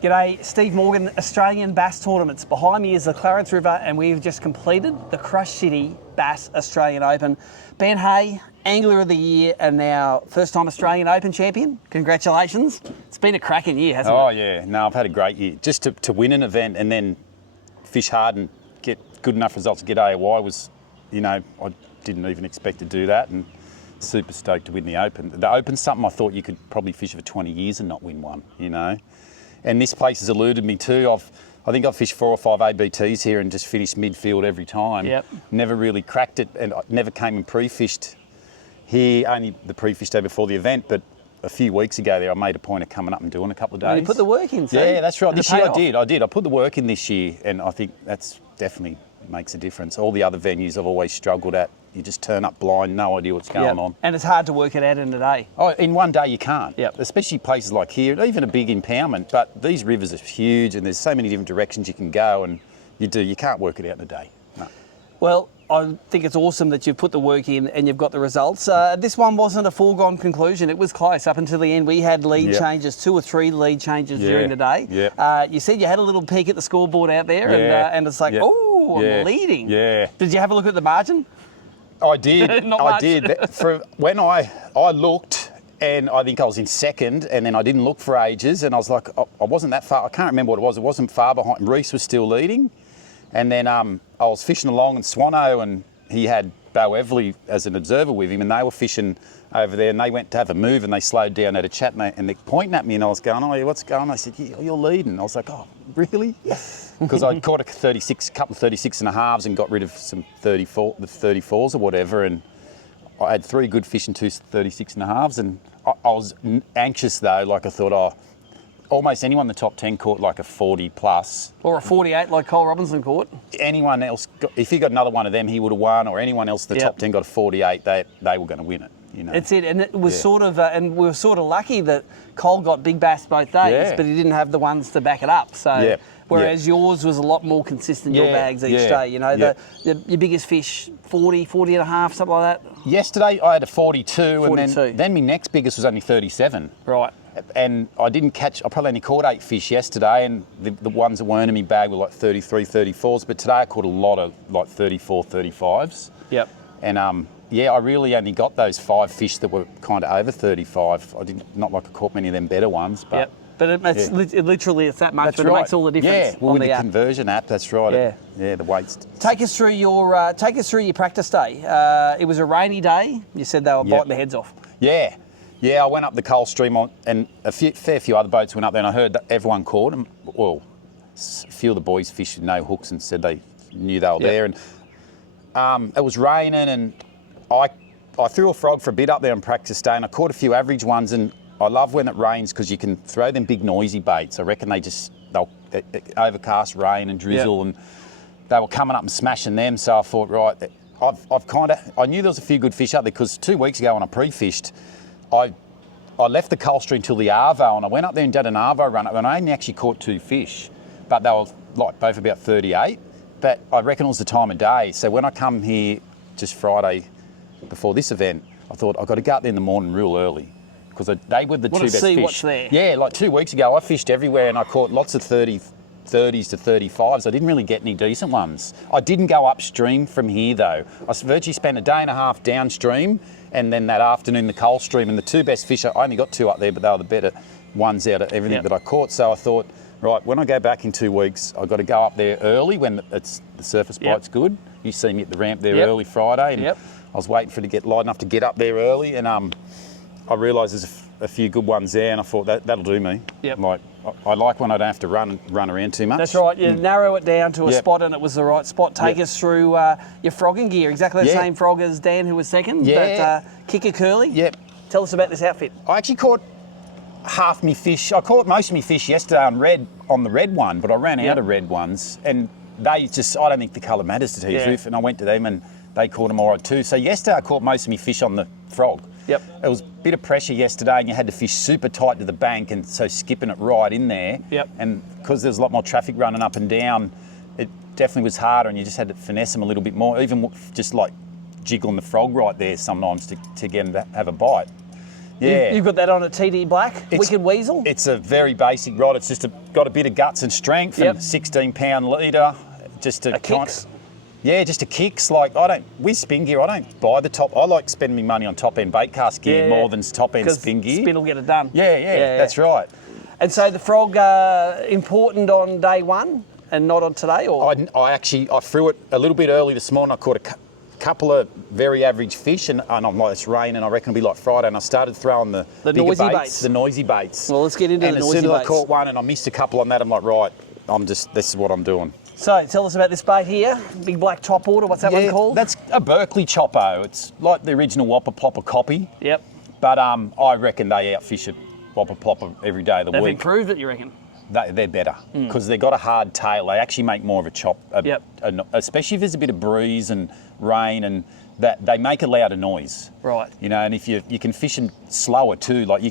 G'day, Steve Morgan, Australian Bass Tournaments. Behind me is the Clarence River and we've just completed the Crush City Bass Australian Open. Ben Hay, Angler of the Year and now first time Australian Open champion. Congratulations. It's been a cracking year, hasn't it? Oh yeah, no, I've had a great year. Just to win an event and then fish hard and get good enough results to get AOY was, I didn't even expect to do that and super stoked to win the Open. The Open's something I thought you could probably fish for 20 years and not win one, And this place has eluded me too. I think I've fished 4 or 5 ABTs here and just finished midfield every time. Yep. Never really cracked it, and I never came and pre-fished here, only the pre-fish day before the event, but a few weeks ago there I made a point of coming up and doing a couple of days. You put the work in, see? Yeah, that's right. And This year I did. I put the work in this year, and I think that's definitely makes a difference. All the other venues I've always struggled at, you just turn up blind, no idea what's going on. And it's hard to work it out in a day. Oh, in one day you can't. Yep. Especially places like here, even a big impoundment, but these rivers are huge and there's so many different directions you can go, and you can't work it out in a day. No. Well, I think it's awesome that you've put the work in and you've got the results. This one wasn't a foregone conclusion. It was close up until the end. We had lead changes, 2 or 3 lead changes during the day. Yep. You said you had a little peek at the scoreboard out there and it's like, I'm leading. Yeah. Did you have a look at the margin? I did. Not much. I did. When I looked, and I think I was in second, and then I didn't look for ages, and I was like, I wasn't that far. I can't remember what it was. It wasn't far behind. Reese was still leading, and then I was fishing along in Swano, and he had Bo Everly as an observer with him, and they were fishing over there, and they went to have a move, and they slowed down at a chat, and they're pointing at me, and I was going, yeah, what's going on? I said, you're leading. I was like, oh, really? Because I'd caught a couple of 36 and a halves and got rid of some 34s or whatever, and I had 3 good fish and 2 36 and a halves, and I was anxious though, like I thought, almost anyone in the top 10 caught like a 40 plus. Or a 48 like Cole Robinson caught. Anyone else, if he got another one of them, he would have won, or anyone else in the top 10 got a 48, they were going to win it. It's it, and it was sort of, and we were sort of lucky that Cole got big bass both days, but he didn't have the ones to back it up. So, whereas yours was a lot more consistent, your bags each day. Your biggest fish, 40 and a half, something like that. Yesterday I had a 42, and then my next biggest was only 37. Right. And I probably only caught 8 fish yesterday, and the ones that weren't in my bag were like 33, 34s, but today I caught a lot of like 34, 35s. Yep. And I really only got those 5 fish that were kind of over 35. Not like I caught many of them better ones, but... But it literally it's that much, that's but right. It makes all the difference. Yeah, with the conversion app, that's right. Yeah, the weights. Take us through your practice day. It was a rainy day. You said they were biting their heads off. Yeah, I went up the Coal Stream and fair few other boats went up there, and I heard that everyone caught them. Well, a few of the boys fished with no hooks and said they knew they were there, and it was raining, and I threw a frog for a bit up there on practice day, and I caught a few average ones, and I love when it rains because you can throw them big noisy baits. I reckon they'll overcast rain and drizzle, and they were coming up and smashing them. So I thought, right, I knew there was a few good fish up there because 2 weeks ago when I pre-fished, I left the Coal Stream till the Arvo, and I went up there and did an Arvo run up, and I only actually caught 2 fish, but they were like both about 38. But I reckon it was the time of day. So when I come here just Friday before this event, I thought I've got to go up there in the morning real early, because they were the 2 best fish. What's there. Yeah, like 2 weeks ago, I fished everywhere and I caught lots of 30s to 35s. I didn't really get any decent ones. I didn't go upstream from here though. I virtually spent a day and a half downstream, and then that afternoon the Coal Stream, and the 2 best fish, I only got 2 up there, but they were the better ones out of everything that I caught. So I thought, right, when I go back in 2 weeks, I've got to go up there early when the surface bite's good. You see me at the ramp there early Friday, and I was waiting for it to get light enough to get up there early, and I realised there's a few good ones there, and I thought that'll do me. Yep. Like I like when I don't have to run around too much. That's right. You narrow it down to a spot, and it was the right spot. Take us through your frogging gear. Exactly the same frog as Dan, who was second. But kicker curly. Yep. Tell us about this outfit. I actually caught half my fish. I caught most of my fish yesterday on the red one, but I ran out of red ones, and I don't think the colour matters, to tell you the truth. And I went to them, and they caught them all right too. So yesterday I caught most of my fish on the frog. Yep. It was a bit of pressure yesterday, and you had to fish super tight to the bank, and so skipping it right in there. Yep. And because there's a lot more traffic running up and down, it definitely was harder, and you just had to finesse them a little bit more, even just like jiggling the frog right there sometimes to get them to have a bite. Yeah. You've got that on a TD Black, Wicked Weasel. It's a very basic rod. It's just got a bit of guts and strength, and 16-pound leader. Just to kicks. Yeah, just a kicks. Like with spin gear, I don't buy the top. I like spending my money on top end bait cast gear more than top end spin gear. Spin will get it done. Yeah, that's right. And so the frog important on day one and not on today, or I threw it a little bit early this morning. I caught a couple of very average fish, and I'm like, it's raining. I reckon it'll be like Friday, and I started throwing the noisy baits. The noisy baits. Well, let's get into the noisy baits. And as soon as I caught one and I missed a couple on that, I'm like, right, this is what I'm doing. So tell us about this bait here, big black top order. What's that one called? That's a Berkeley Choppo. It's like the original Whopper Plopper copy. Yep. But I reckon they outfish it Whopper Plopper every day of the They've week. improved it, you reckon? They're better because they've got a hard tail. They actually make more of a chop, especially if there's a bit of breeze and rain, and that they make a louder noise. Right. You know, and if you can fish them slower too, like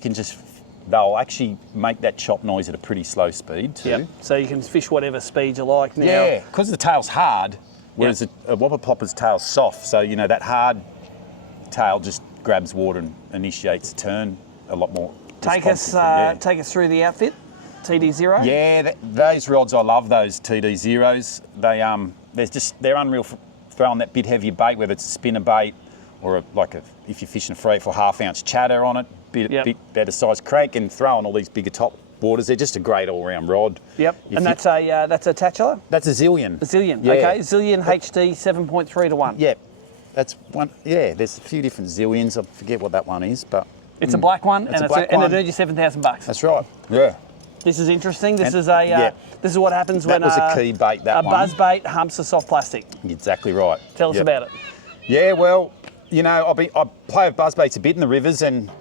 they'll actually make that chop noise at a pretty slow speed too. Yep. So you can fish whatever speed you like now. Yeah, because the tail's hard, whereas a Whopper Plopper's tail's soft. So, you know, that hard tail just grabs water and initiates a turn a lot more. Take us through the outfit, TD0. Yeah, those rods, I love those TD0s. They're unreal for throwing that bit heavier bait, whether it's a spinner bait or if you're fishing a 3 or 1/2 ounce chatter on it, bit better sized crank, and throwing all these bigger top waters. They're just a great all round rod. Yep. And that's a Tatula? That's a Zillion. A Zillion. Yeah. Okay. Zillion HD 7.3 to 1. Yep. That's one. Yeah. There's a few different Zillions. I forget what that one is, but it's a black one, and it earned you $7,000. That's right. Yeah. This is interesting. This is what happens when that was a key bait. That one. Buzz bait humps a soft plastic. Exactly right. Tell us about it. Yeah. Well, you know, I play with buzz baits a bit in the rivers, and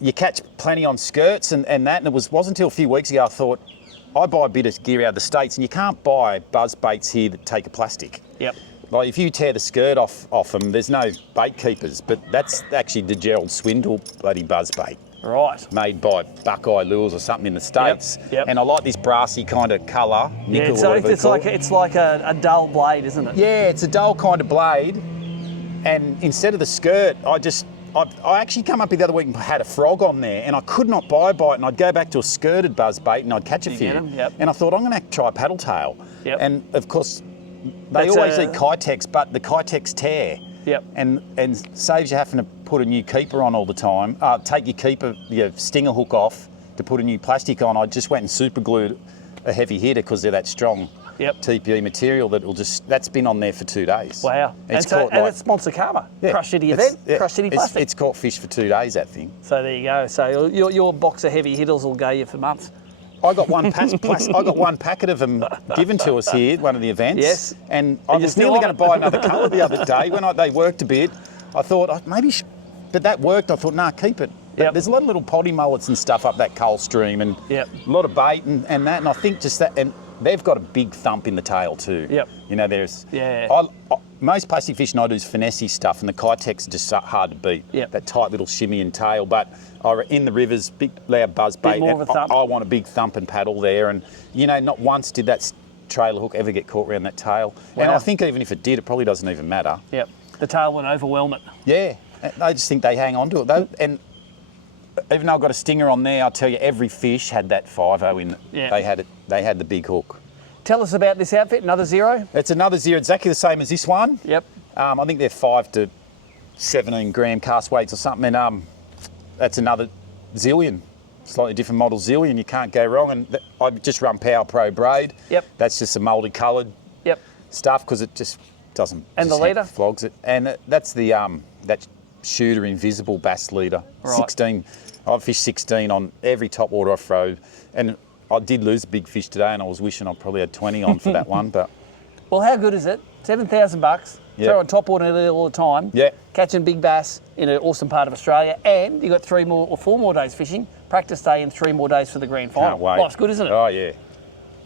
you catch plenty on skirts and that. And it wasn't until a few weeks ago I thought, I buy a bit of gear out of the States, and you can't buy buzz baits here that take a plastic. Yep. Like if you tear the skirt off them, there's no bait keepers, but that's actually the Gerald Swindle bloody buzz bait. Right. Made by Buckeye Lures or something in the States. Yep. And I like this brassy kind of colour. Yeah, so it's like a dull blade, isn't it? Yeah, it's a dull kind of blade. And instead of the skirt, I actually come up here the other week and had a frog on there, and I could not buy a bite, and I'd go back to a skirted buzz bait and I'd catch a few. And I thought, I'm going to try a paddle tail. Yep. And of course, they always eat Kitex, but the Kitex tear. Yep. And saves you having to put a new keeper on all the time. Take your stinger hook off to put a new plastic on. I just went and super glued a heavy hitter because they're that strong. Yep. TPE material that's been on there for 2 days. Wow. And it's Sponsor Karma. Yeah, Crush City event, Crush City Plastic. It's caught fish for 2 days, that thing. So there you go. So your box of heavy hitters will go you for months. I got one packet of them given to us here at one of the events. Yes. And I was nearly going to buy another colour the other day when they worked a bit. I thought but that worked. I thought, nah, keep it. Yep. There's a lot of little potty mullets and stuff up that coal stream, and a lot of bait and that. And I think just that, and they've got a big thump in the tail too. Yep. You know, most plastic fishing I do is finessey stuff, and the Kitex are just hard to beat. Yep. That tight little shimmy and tail, but in the rivers, big loud buzz bait. More of a thump. I want a big thump and paddle there, and you know, not once did that trailer hook ever get caught around that tail. Wow. And I think even if it did, it probably doesn't even matter. Yep. The tail won't overwhelm it. Yeah. I just think they hang on to it. And even though I've got a stinger on there, I'll tell you, every fish had that 5-0 in it. Yeah. They had the big hook. Tell us about this outfit, another Zero. It's another Zero, exactly the same as this one. Yep. I think they're 5 to 17 gram cast weights or something, and that's another Zillion. Slightly different model Zillion, you can't go wrong. And I just run Power Pro braid. Yep. That's just a multicoloured stuff because it just doesn't. And the leader? Flogs it. And that's the that Shooter Invisible bass leader. Right. 16. I've fished 16 on every top water I throw, and I did lose a big fish today, and I was wishing I probably had 20 on for that one. But well, how good is it? $7,000. Throwing top water all the time. Yeah. Catching big bass in an awesome part of Australia, and you got 4 more days fishing. Practice day and 3 more days for the grand final. Can't wait. Life's good, isn't it? Oh yeah.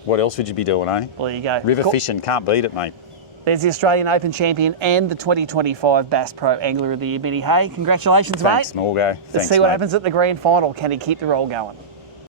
What else would you be doing, eh? Well, there you go. River fishing, can't beat it, mate. There's the Australian Open champion and the 2025 Bass Pro Angler of the Year, Benny Hay. Congratulations, Thanks, mate. Morgo. Let's see what happens at the grand final. Can he keep the roll going?